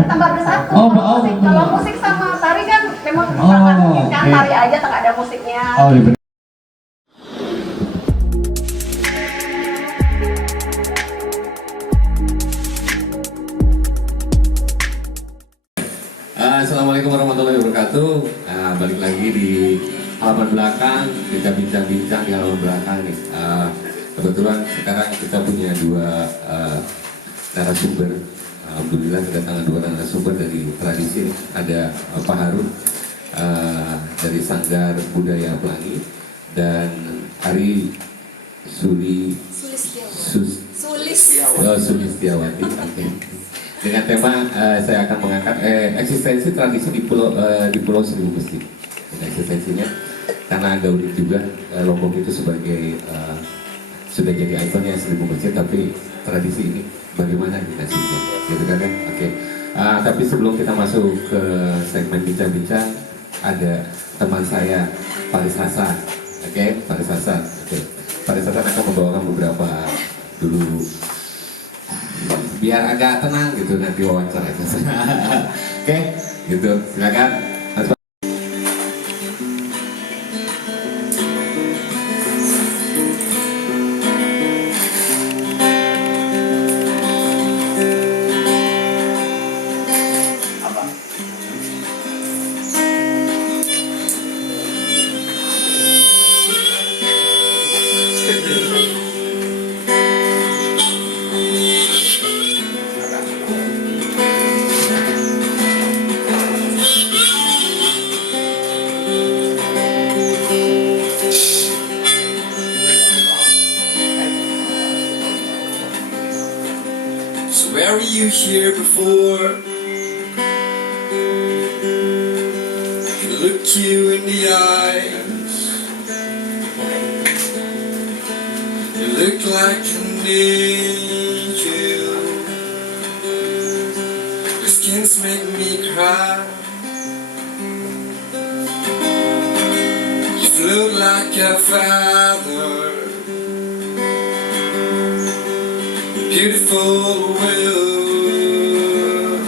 tambah bersatu. Oh, Kalau musik sama tari kan memang nggak mungkin kan tari aja nggak ada musiknya. Oh, iya. Assalamualaikum warahmatullahi wabarakatuh. Balik lagi di halaman belakang, kita bincang-bincang di halaman belakang nih. Kebetulan sekarang kita punya dua narasumber. Alhamdulillah kedatangan dua narasumber dari tradisi. Ada Pak Harun dari Sanggar Budaya Pelangi dan Ari Sulistiawati. Okay. Dengan tema saya akan mengangkat eksistensi tradisi di Pulau Seribu Masjid. Eksistensinya karena agak unik juga, Lombok itu sebagai sudah jadi ikonnya Seribu Masjid, tapi tradisi ini bagaimana dinasinya, gitu kan? Oke. Tapi sebelum kita masuk ke segmen bincang-bincang, ada teman saya Faris Hasan. Oke, Faris Hasan. Oke. Faris Hasan akan membawakan beberapa dulu biar agak tenang gitu nanti wawancara itu. Oke, gitu. Silakan. Were you here before? I can look you in the eyes. You look like an angel. Your skins make me cry. You float like a feather. Beautiful world,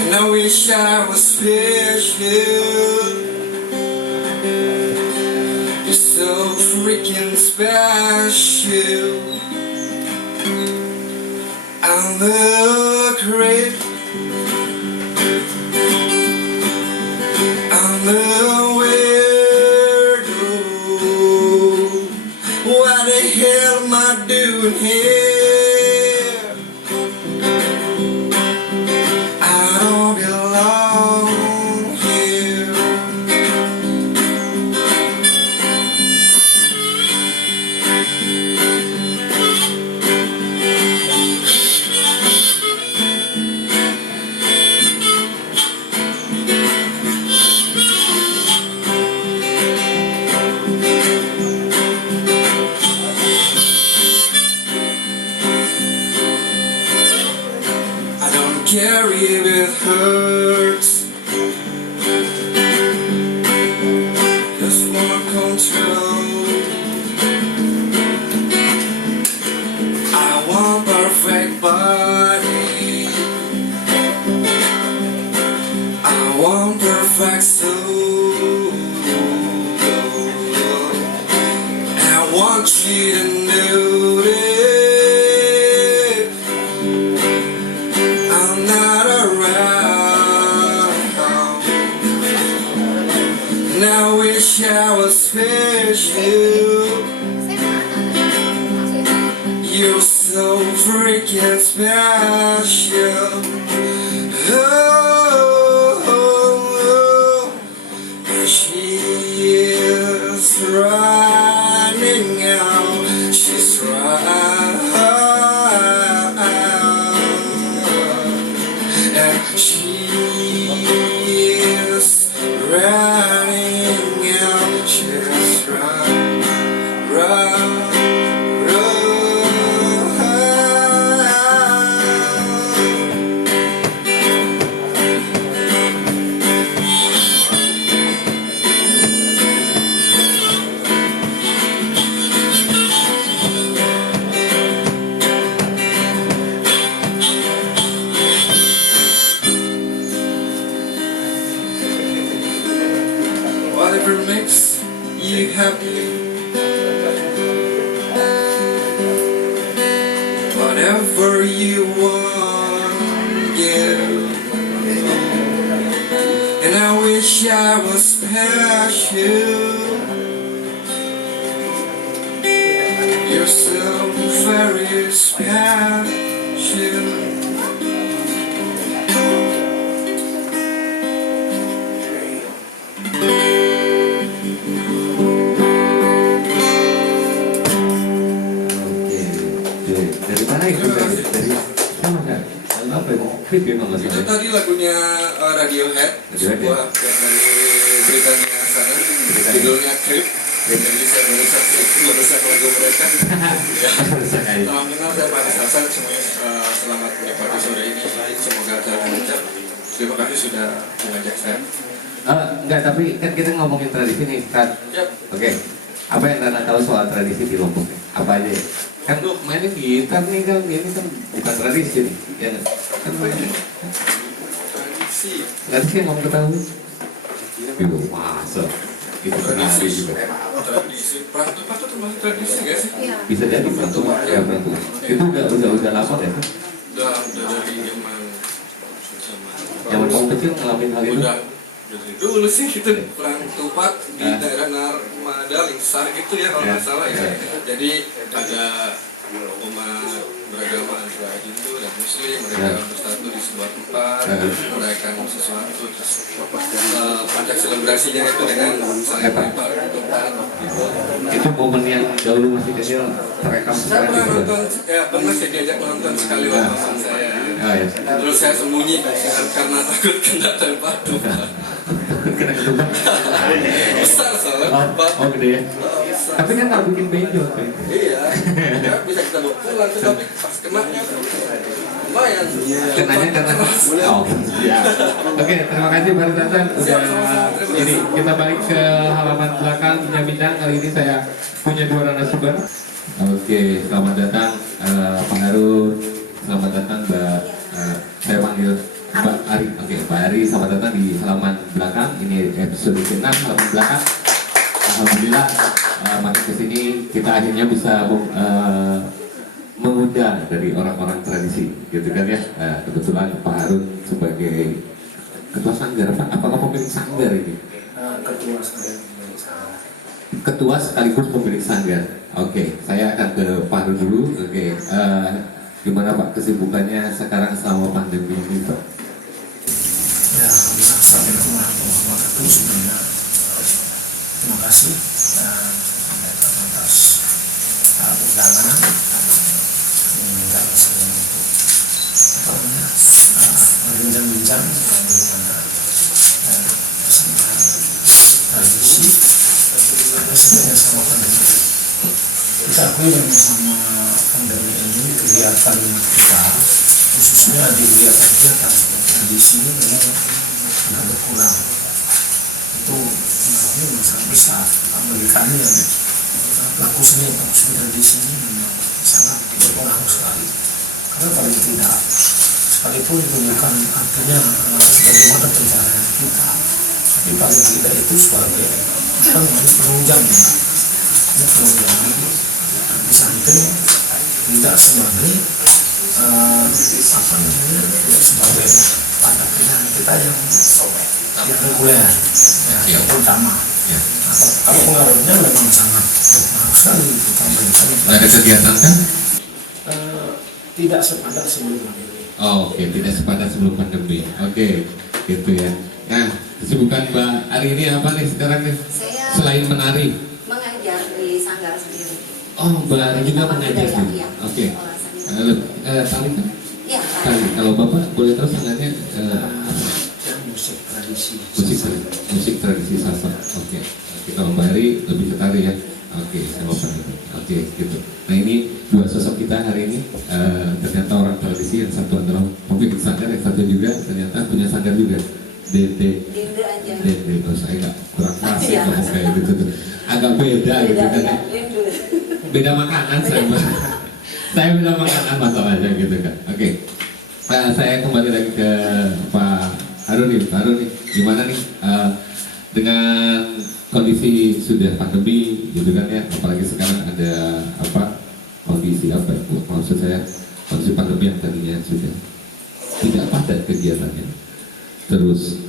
and I wish I was special. You're so freaking special. I look great. I'm a weirdo. What the hell am I doing here? I don't belong here. Carry if it hurts. Just want control. I want perfect body. I want perfect soul. I want you to know this. I wish I was special. You're so freaking special. Oh, and she is running out. She's running and she is running. Just run, run, run. makes you happy. Whatever you want, yeah. And I wish I was special. You're so very special. Dari mana itu? Dari sama kan? Apa itu? Klip ya kalau Itu salah. tadi lagunya Radiohead, Radiohead, sebuah band dari Britania sana. Judulnya Creep. Jadi saya merusak lagu mereka. Ya. Salam kenal, saya Pak Hasan. Semuanya selamat menikmati sore ini. Semoga acara lancar. Terima kasih sudah mengajak saya. Enggak, tapi kan kita ngomongin tradisi nih, kan? Yap. Oke. Apa yang Nana tahu soal tradisi di Lombok? Apa aja? Kan lu mainin gitar nih kan, ini kan bukan tradisi nih, ya nggak? Kan mainin Tradisi. tradisi yang kamu ketahui? Itu masa itu kenali juga. Tradisi. Prantupa itu termasuk tradisi nggak sih? Iya. Bisa jadi Prantupa, ya Prantupa. Itu udah lama ya? Udah dari zaman Zaman kamu kecil ngalamin hal itu? udah dari dulu sih itu perang tupat di daerah Narmada Lingsar gitu ya kalau nggak salah ya. Jadi ada umat beragama antara Hindu dan Muslim, mereka bersatu di sebuah tempat merayakan sesuatu, terus puncak selebrasinya itu dengan saling melempar ketupat gitu. Itu momen yang dahulu masih kecil terekam Saya sekarang pernah gitu. nonton, pernah saya diajak nonton sekali waktu teman saya. Ah ya. Terus saya sembunyi karena takut kena tembak tupat. Kena ketupat. Besar soalnya tupat. Oh gede ya. Besar. Tapi kan nggak bikin benjol kan? Iya, ya bisa kita bawa pulang tuh, tapi pas kenanya lumayan. Kenanya karena oh ya. Oke, terima kasih Pak Rizatan udah ini kita balik ke halaman belakang bincang-bincang. Kali ini saya punya dua narasumber. Oke, selamat datang Pak Harun, selamat datang Mbak. Saya panggil Mbak Ari. Oke, Mbak Ari, selamat datang di halaman belakang. Ini episode ke-6 halaman belakang. Alhamdulillah makin kesini kita akhirnya bisa mengundang dari orang-orang tradisi, gitu kan ya. Kebetulan Pak Harun sebagai ketua sanggar, apakah pemilik sanggar ini? Ketua sekaligus pemilik sanggar. Oke, saya akan ke Pak Harun dulu. Oke, gimana Pak kesibukannya sekarang selama pandemi ini Pak? Ya, Assalamualaikum warahmatullahi wabarakatuh. Sebelumnya terima kasih atas undangan mengundang saya untuk berbincang-bincang bagaimana tradisi sebenarnya sama pandemi. Kita akui memang sama pandemi ini kegiatan kita, khususnya di kegiatan tradisi ini memang agak berkurang. Itu pengaruhnya sangat besar bagi kami yang pelaku seni tradisi ini memang sangat berpengaruh sekali. Karena paling tidak, sekalipun itu bukan artinya bagaimana pencahayaan kita, tapi paling tidak itu sebagai penunjang di samping tidak sebagai sebagai pada pilihan kita yang reguler, yang utama. Kalau pengaruhnya memang sangat berpengaruh sekali, terutama bagi kami. Ada kegiatan kan? Tidak sepadan sebelumnya. Oh, oke, tidak sepadan sebelum pandemi. Oke, gitu ya. Nah, kesibukan Mbak Ari ini apa nih sekarang nih? Saya Selain menari. mengajar di sanggar sendiri. Oh, Mbak Ari juga mengajar Budaya, sih. iya. Oke. Olah seni. Tali kan? Iya, Tali. Kalau Bapak boleh tahu sangatnya apa? Yang musik tradisi. Musik tradisi Sasak. Oke. Kalau Mbak Ari lebih ke tari ya. Oke, sama Pak Ari. Oke, gitu. Nah ini dua sosok kita hari ini ternyata orang tradisi, yang satu adalah pemilik sanggar, yang satu juga ternyata punya sanggar juga. Dede. Dinde aja. Dede. Oh, saya nggak kurang fasih Iya. ngomong kayak gitu tuh. Agak beda gitu Beda, kan. ya, Dinde. Beda makanan sama. Saya beda makanan masalahnya gitu kan. Oke. Saya kembali lagi ke Pak Harun nih. Pak Harun nih, gimana nih dengan kondisi sudah pandemi gitu kan ya, apalagi sekarang ada kondisi maksud saya kondisi pandemi yang tadinya sudah tidak padat kegiatannya, terus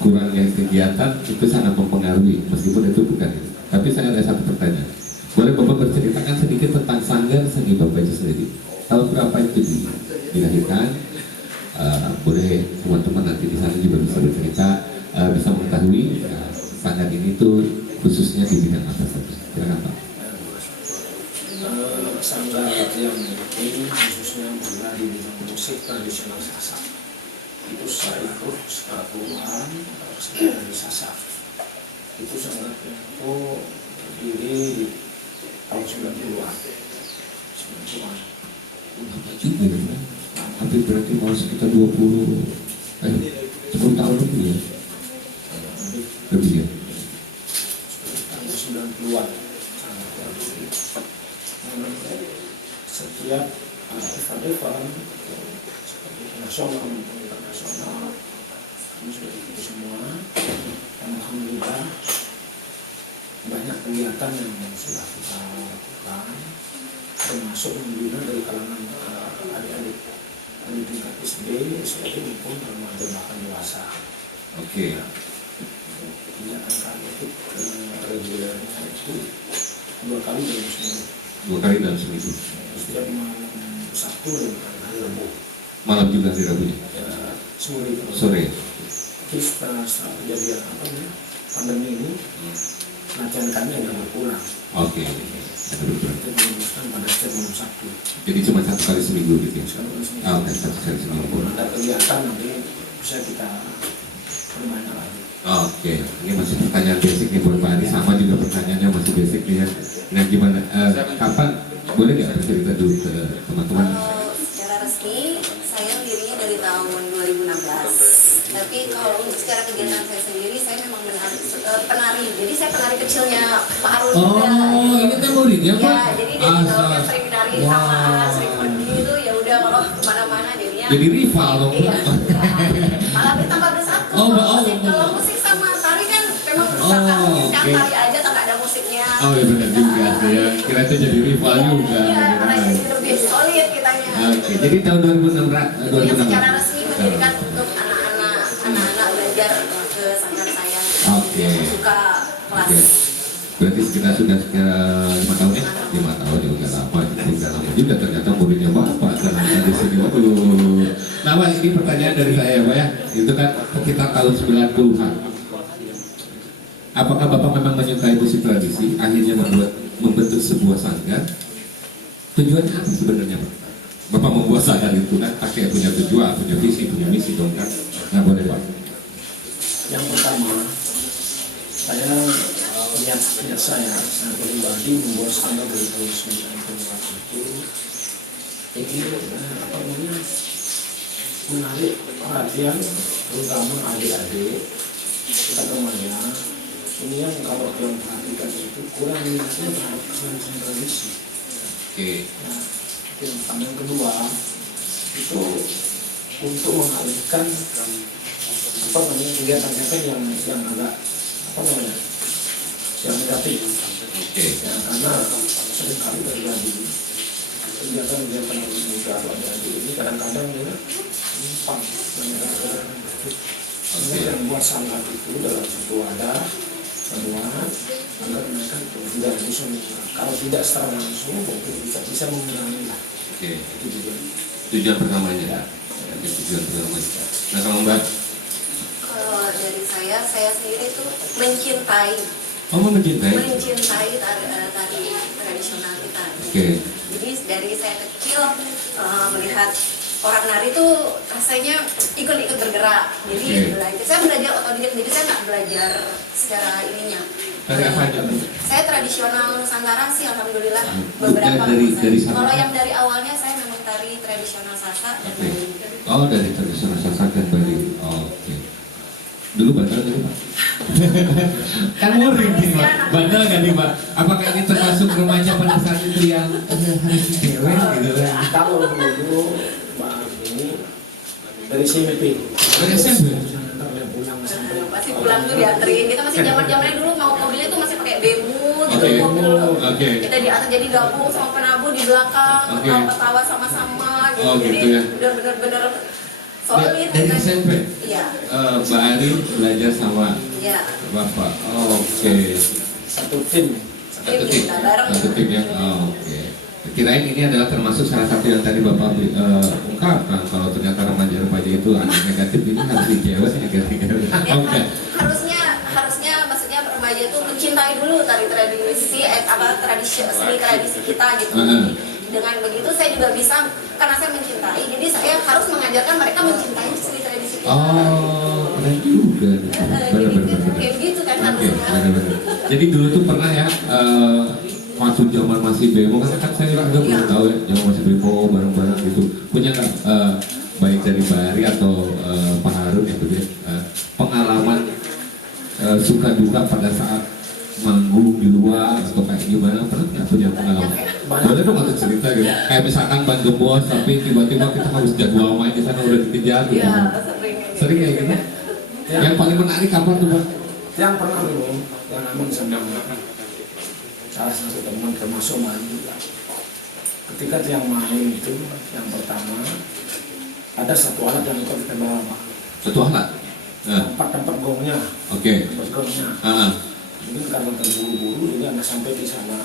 kurangnya kegiatan itu sangat mempengaruhi, meskipun itu bukan itu. Tapi saya ada satu pertanyaan, boleh Bapak berceritakan sedikit tentang Sanggar Seni Bapak itu sendiri, tahun berapa itu dilahirkan? Boleh teman-teman nanti di sana juga bisa bercerita, bisa mengetahui Sanggar ini tuh khususnya di bidang apa saja. Silakan Pak. Sanggar yang ini khususnya berada di bidang musik tradisional Sasak. Itu saya ikut secara keluaran dari Sasak. Itu Sanggar itu berdiri di tahun 90-an. Hampir berarti mau sekitar 10 tahun lebih ya? Lebih ya? Tahun 90-an. Setiap event-event seperti nasional maupun internasional kami sudah ikut semua, dan alhamdulillah banyak kegiatan yang sudah kita lakukan, termasuk membina dari kalangan adik-adik di tingkat SD, SMP maupun remaja bahkan dewasa. Oke. Kegiatan kami ikut regulernya itu 2 kali dalam seminggu. 2 kali dalam seminggu. Setiap malam Sabtu dan hari Rabu. Malam juga hari Rabu ya? Sore. Terus setelah kejadian pandemi ini, latihan kami agak berkurang. Oke. Itu merumuskan pada setiap malam Sabtu. Jadi cuma 1 kali seminggu gitu ya? Oke, 1 kali seminggu. Kalau ada kegiatan nanti bisa kita bermain lagi. Oke, ini masih pertanyaan basic nih buat Pak Adi, sama juga pertanyaannya masih basic nih ya. Nah gimana, kapan, boleh nggak bercerita dulu ke teman-teman? Secara resmi saya dirinya dari tahun 2016. Tapi kalau untuk secara kegiatan saya sendiri, saya memang penari. Jadi saya penari kecilnya Pak Harun juga. Ini kan muridnya Pak? Ya, jadi dari tahun yang sering menari sama sering pergi itu ya udah kalau kemana-mana dirinya. Jadi rival dong. Iya. Malah bertambah bersatu. Kalau musik sama tari kan memang bersatu. Kan tari aja tak ada musiknya. Oh iya benar juga sih ya. Kira itu jadi rival juga. Iya, karena jadi lebih solid kitanya. Oke, jadi tahun 2016. Yang secara resmi mendirikan untuk anak-anak belajar ke Sanggar saya. Oke. Buka kelas. Berarti kita sudah 5 tahun ya? 5 tahun ya, udah lama. Udah lama juga ternyata muridnya Bapak. Ternyata di sini. Waduh. Nah Pak, ini pertanyaan dari saya Pak ya. Itu kan kita tahun 90-an. Apakah Bapak memang menyukai musik tradisi, akhirnya membentuk sebuah sanggar? Tujuannya apa sebenarnya Pak? Bapak membuat sanggar itu kan pasti punya tujuan, punya visi, punya misi dong kan? Nah boleh Pak. Yang pertama, saya niat saya sangat pribadi membuat sanggar dari tahun 90-an itu ingin menarik perhatian terutama adik-adik kita temannya. Ini yang kalau kalian perhatikan itu kurang minatnya terhadap kesenian tradisi. Oke. Nah, yang kedua itu untuk mengalihkan kegiatan-kegiatan yang agak yang negatif. Oke. Ya, karena seringkali terjadi kegiatan-kegiatan yang muda adik ini kadang-kadang dia numpang dan yang buat sanggar itu dalam satu wadah temuan agar mereka tidak bisa, kalau tidak secara langsung mungkin bisa mengurangi lah. Oke. Itu juga Tujuan pertamanya ya. Tujuan pertamanya. Nah kalau Mbak? Kalau dari saya sendiri tuh mencintai tari tradisional kita. Oke. Jadi dari saya kecil melihat orang nari itu rasanya ikut-ikut bergerak. Jadi saya belajar otodidak, jadi saya nggak belajar secara ininya. Tari apa aja? Saya tradisional Nusantara sih, alhamdulillah beberapa. Dari Kalau yang dari awalnya saya memang tari tradisional Sasak dan Bali. Oh dari tradisional Sasak dan Bali. Oke. Dulu bandel nggak Pak? Kan murid nih Pak. Bandel nggak nih Pak? Apakah ini termasuk remaja pada saat itu yang harus cewek gitu kan? kalau dulu Mbak ini dari SMP. Dari SMP? Ntar dia pulang sampai pulang tuh dianterin. Kita masih zaman-zamannya dulu mau mobilnya tuh masih pakai bemo gitu, Oke. mobil. Oke. Kita di atas jadi gabung sama penabuh di belakang, Oke. ketawa-ketawa sama-sama gitu. Oh, Jadi gitu ya. udah bener-bener solid. Dari kan. SMP? Iya. Mbak Ari belajar sama Iya. Bapak. Oh, oke. Satu tim. Satu tim. Kita bareng. Satu tim ya. Oh, oke. Kirain ini adalah termasuk salah satu yang tadi Bapak ungkapkan kalau ternyata remaja-remaja itu anak negatif ini harus dijawab negatif. Ya, Oke. harusnya maksudnya remaja itu mencintai dulu tari tradisi seni tradisi kita gitu. Dengan begitu saya juga bisa, karena saya mencintai, jadi saya harus mengajarkan mereka mencintai seni tradisi kita. Oh, keren juga. Benar-benar. Kayak begitu kan Oke, harusnya. benar-benar. Jadi dulu tuh pernah ya, waktu zaman masih bemo, kan saya juga agak belum tahu ya, zaman masih bemo bareng-bareng gitu. Punya nggak baik dari Mbak Ari atau Pak Harun gitu ya, pengalaman suka duka pada saat manggung di luar atau kayak gimana, pernah nggak punya pengalaman? Boleh dong atau cerita gitu, kayak misalkan ban gembos tapi tiba-tiba kita harus jadwal main di sana udah dikejar gitu. Iya, Sering kayak gitu. Yang paling menarik kapan tuh Bang? Yang pernah dulu, yang namun sama salah satu teman termasuk Mari juga. Ketika yang main itu, yang pertama ada satu alat yang kita bawa Pak. Satu alat? Tempat gongnya. Oke. Tempat gongnya. Mungkin karena terburu-buru jadi nggak sampai di sana.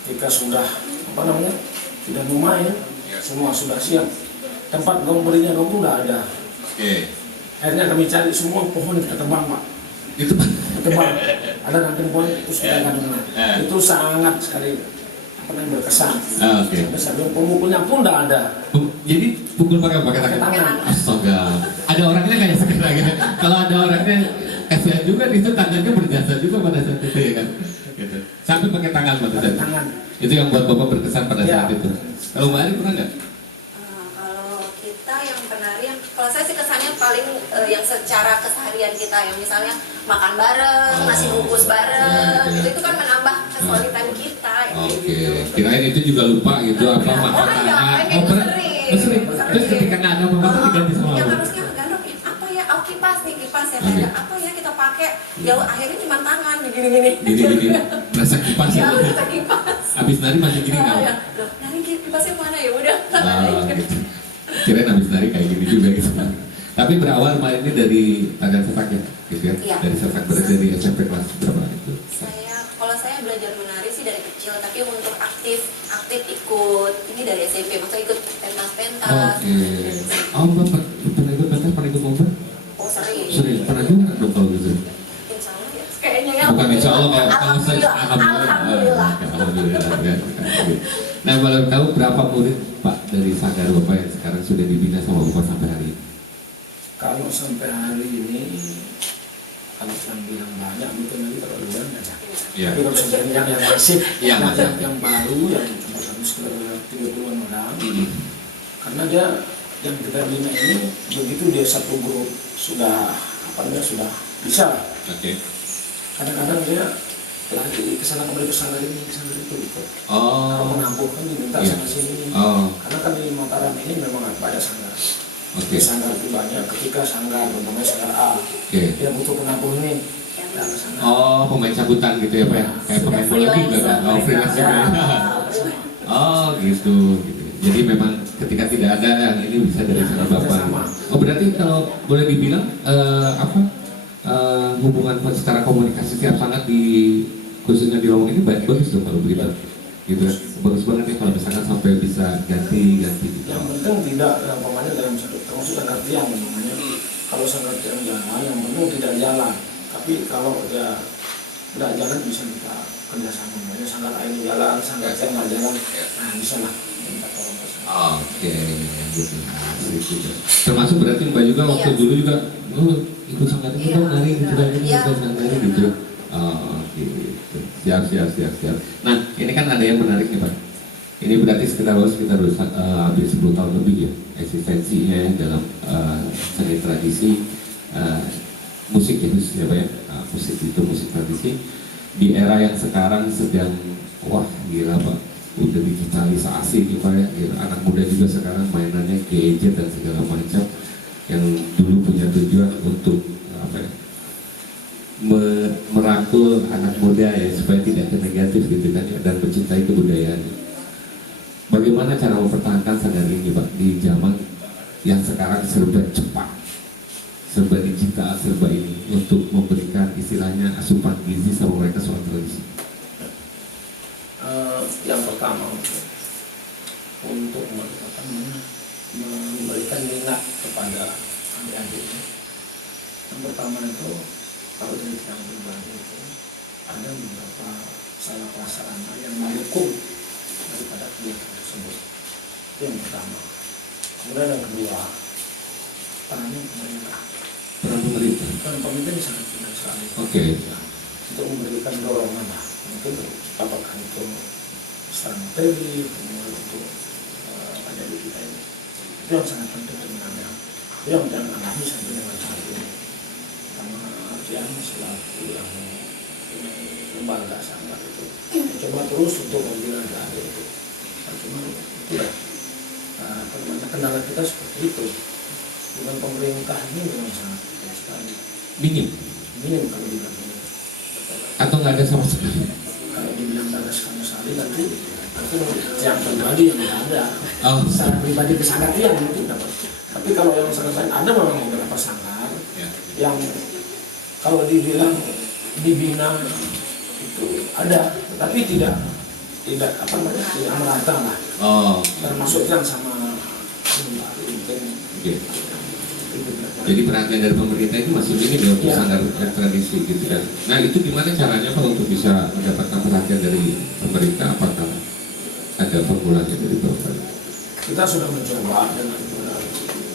Ketika sudah sudah mau main, semua sudah siap. Tempat gong berinya gong udah ada. Oke. Akhirnya kami cari semua pohon kita tebang Pak. Itu Tebang. Ada ranting pohon itu sudah kadang itu sangat sekali berkesan. Oke. Sampai pemukulnya pun tidak ada. Jadi pukul pakai tangan. Astaga. Ada orangnya kayak sekarang gitu. Kalau ada orangnya kasihan juga di situ, tangannya berjasa juga pada saat itu ya kan. Gitu. Sampai pakai tangan pada saat itu. Tangan. Itu yang buat Bapak berkesan pada saat itu. Kalau Mbak Ari pernah nggak? Kalau kita yang penari, kalau saya sih kesannya paling yang secara keseharian kita, yang misalnya makan bareng, nasi bungkus bareng, gitu, itu kan menambah kesulitan kita. Oke. Kirain itu juga lupa gitu apa makan tangan. Oh, sering. Terus ketika nggak ada apa-apa tuh diganti sama yang apa? harusnya gandok apa ya, oh kipas ya kayak apa ya kita pakai, ya akhirnya cuma tangan gini-gini. Gini berasa kipas ya. Kita kipas. Abis nari masih gini nggak? Ya, loh, nari kipasnya mana ya udah. Gitu. Kirain abis nari kayak gini juga gitu. Tapi berawal main ini dari tangan sepak ya, gitu ya? Iya. Dari sepak berarti dari SMP kelas berapa itu? Kalau saya belajar menari sih dari kecil, tapi untuk aktif ikut ini dari SMP, maksudnya ikut pentas-pentas. Oke. Oh, Bapak pernah ikut pentas, pernah ikut lomba? Oh sering. Sering, pernah juga dong kalau gitu? Insya Allah ya. Kayaknya ya. Bukan insya Allah, kalau saya Alhamdulillah. Alhamdulillah. Nah, kalau tahu berapa murid Pak dari Sanggar Bapak yang sekarang sudah dibina sama Bapak sampai hari ini? Kalau sampai hari ini, kalau yang bilang banyak mungkin nanti kalau duluan aja. Iya. Tapi kalau sampai yang masif, Iya, masif. yang baru, yang harus sekitar 30-an orang, karena dia yang kita bina ini begitu dia satu grup sudah sudah bisa lah. Oke. Kadang-kadang dia lagi kesana kembali kesana ini kesana itu gitu. Oh. Kalau menampung kan diminta Iya. sana sini. Oh. Karena kan di Mataram ini memang ada sanggar. Oke. Sanggar itu banyak. Ketika sanggar, umpamanya sanggar A, Oke. dia butuh penampung ini, tidak ke sana. Oh, pemain sambutan gitu ya Pak? Kayak pemain bola juga kan? Oh, freelance juga. Oh, gitu. Jadi memang ketika tidak ada yang ini bisa dari sana Bapak. Oh, berarti kalau boleh dibilang hubungan secara komunikasi tiap sangat di khususnya di Rombong ini bagus dong kalau begitu. Gitu kan? Bagus banget ya kalau misalkan sampai bisa ganti gitu. Yang penting tidak umpamanya dalam satu termasuk sanggar tiang umpamanya. Kalau sanggar tiang jalan, yang penting tidak jalan. Tapi kalau dia tidak jalan bisa kita kerjasama. Umpamanya sanggar A ini jalan, sanggar tiang nggak jalan, nah bisa lah minta tolong ke sana. Oke, gitu. Asik juga. Termasuk berarti Mbak juga waktu dulu juga ikut sanggar itu dong nari gitu kan, ikut sanggar gitu. Oh, gitu. Siap. Nah, ini kan ada yang menarik nih Pak. Ini berarti sekitar hampir 10 tahun lebih ya eksistensinya ya, dalam seni tradisi musik ya Pak ya. Musik itu musik tradisi di era yang sekarang sedang wah gila Pak, udah digitalisasi nih Pak ya. Gila. Anak muda juga sekarang mainannya gadget dan segala macam yang dulu punya tujuan untuk yang sekarang serba cepat, serba digital, serba ini untuk memberikan istilahnya asupan gizi sama mereka soal tradisi? Yang pertama untuk memberikan minat kepada adik-adiknya. Yang pertama itu kalau dari bidang pribadi itu ada beberapa salah prasarana yang mendukung daripada kegiatan tersebut. Itu yang pertama. Kemudian yang kedua, perannya pemerintah. Peran pemerintah. Peran pemerintah ini sangat penting sekali. Oke. Ya, untuk memberikan dorongan lah, mungkin apakah itu secara materi, kemudian untuk adik kita ini. Itu yang sangat penting sebenarnya. Itu yang alami sampai dengan saat ini. Karena artian selaku yang lembaga sanggar itu coba terus untuk membina adik itu. Cuma itu ya. Kendala kita seperti itu. Dengan pemerintah ini memang sangat penting sekali. Minim kalau dibilang ini. Atau nggak ada sama sekali? Kalau dibilang ada sama sekali nanti yang pribadi yang tidak ada. Oh. Secara pribadi kesanggar itu yang mungkin dapat. Tapi kalau yang sangat lain ada memang beberapa sanggar yang kalau dibilang dibina itu ada, tapi tidak apa namanya, tidak merata lah. Oh. Termasuk yang sama mungkin. Oke. Jadi perhatian dari pemerintah itu masih minim ya untuk sanggar tradisi gitu kan. Nah itu gimana caranya Pak untuk bisa mendapatkan perhatian dari pemerintah? Apakah ada formulanya dari Bapak? Kita sudah mencoba dengan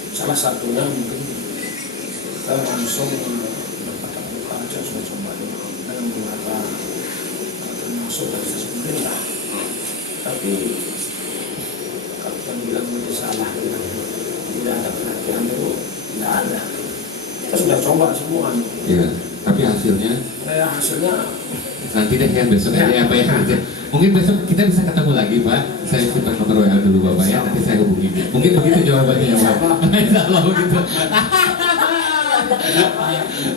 salah satunya mungkin kita langsung mendapatkan buka sudah coba dengan beberapa termasuk dari sisi pemerintah. Tapi kalau kita bilang itu salah, tidak ada perhatian itu tidak ada. Kita sudah coba semua. Iya. Tapi hasilnya? Hasilnya nanti deh ya besok aja apa ya. Mungkin besok kita bisa ketemu lagi Pak. Saya simpan nomor WA dulu Bapak ya. Nanti saya hubungi. Mungkin begitu jawabannya ya Pak. Insya Allah begitu.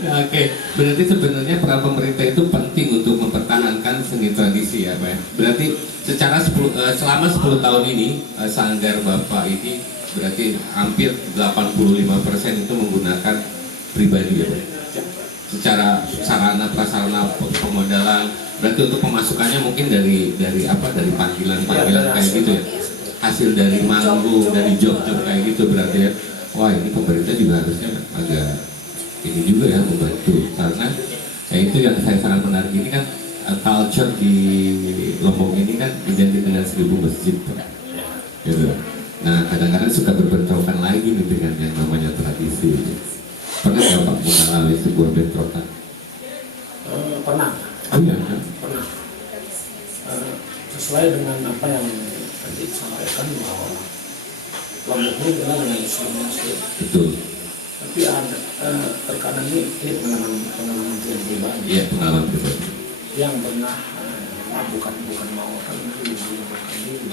Oke, berarti sebenarnya peran pemerintah itu penting untuk mempertahankan seni tradisi ya Pak. Berarti secara selama 10 tahun ini sanggar Bapak ini berarti hampir 85% itu menggunakan pribadi ya Pak. Secara sarana prasarana pemodalan, berarti untuk pemasukannya mungkin dari panggilan kayak gitu ya, hasil dari manggung, dari job-job kayak gitu berarti ya. Wah ini pemerintah juga harusnya agak ini juga ya membantu, karena ya itu yang saya sangat menarik ini kan culture di Lombok ini kan identik dengan 1000 masjid gitu. Nah kadang-kadang suka berbentrokan lagi nih dengan yang namanya tradisi. Pernah nggak Pak mengalami sebuah bentrokan? Pernah. Oh iya kan? Pernah. Sesuai dengan apa yang tadi disampaikan bahwa Lombok ini adalah dengan Islam. Betul. Tapi ada terkadang ini pengalaman yang pribadi. Iya pengalaman pribadi. Yang pernah bukan mau kan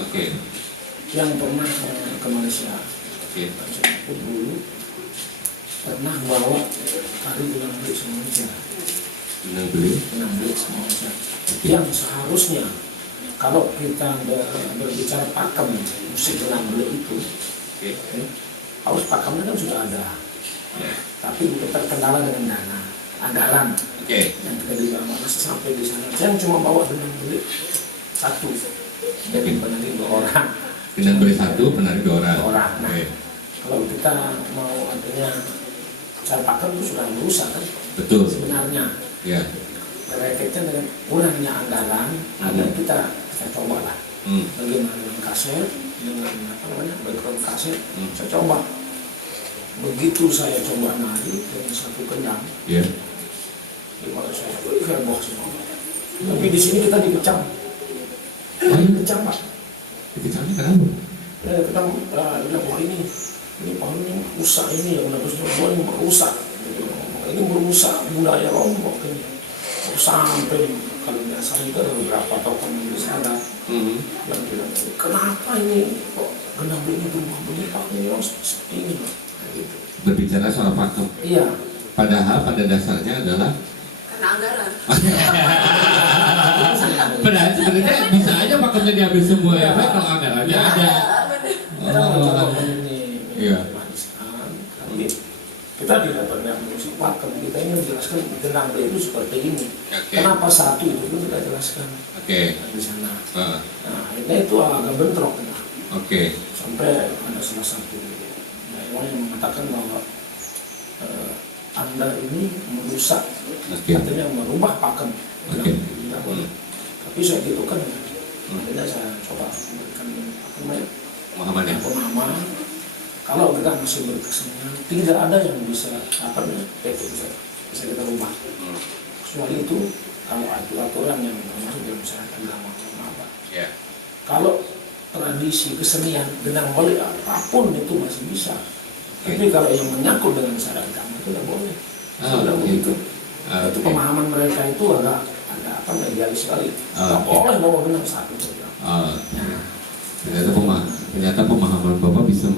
Oke. Yang pernah ke Malaysia. Oke. Aku dulu pernah bawa kari dengan beli semuanya. Dengan beli semuanya. Yang seharusnya kalau kita berbicara pakem musik dengan beli itu, harus pakemnya kan sudah ada. Tapi kita terkendala dengan dana, anggaran. Yang kita bilang masa sampai di sana. Saya cuma bawa dengan beli satu, jadi penari 2 orang. Dengan beli 1, penari 2 orang. Nah, kalau kita mau artinya cara pakem itu sudah merusak kan? Betul. Sebenarnya. Ya. Kaitannya dengan kurangnya anggaran, ada kita coba lah. Bagaimana dengan kaset, dengan apa namanya, background kaset, saya coba. Begitu saya coba nari dengan satu kendang, di mana saya heboh semua. Tapi di sini kita dikecam. Dikecam Pak. Dikecamnya kenapa? Kita bilang wah ini paham ini rusak ini ya udah ini merusak. Ini merusak budaya Lombok ini. Sampai kalau nggak salah itu ada beberapa tokoh di sana yang bilang kenapa ini kok gendang ini berubah begini Pak ini ini gitu. Berbicara soal pakem. Iya. Padahal pada dasarnya adalah karena anggaran. Padahal sebenarnya bisa aja pakemnya diambil semua ya, kalau anggarannya ada. Iya. jelaskan genang itu seperti ini. Oke. Kenapa satu itu pun kita jelaskan Oke. di sana. Ah, Nah, akhirnya itu agak bentrok. Nah. Oke. Sampai ada salah satu daerah yang mengatakan bahwa Anda ini merusak, Oke. katanya merubah pakem. Oke. Tidak boleh. Tapi saya gitu kan, akhirnya saya coba memberikan apa namanya Pemahaman ya. pemahaman. Kalau kita masih berkesenian, tidak ada yang bisa apa namanya itu bisa kita rubah. Kecuali itu kalau aturan yang termasuk dalam syariat agama. Ya. Kalau tradisi kesenian genang wali apapun itu masih bisa. Tapi kalau yang menyangkut dengan syariat agama itu tidak boleh. Sudah begitu. Itu pemahaman mereka itu agak apa idealis sekali. Tidak boleh bawa genang satu. Ternyata pemahaman Bapak bisa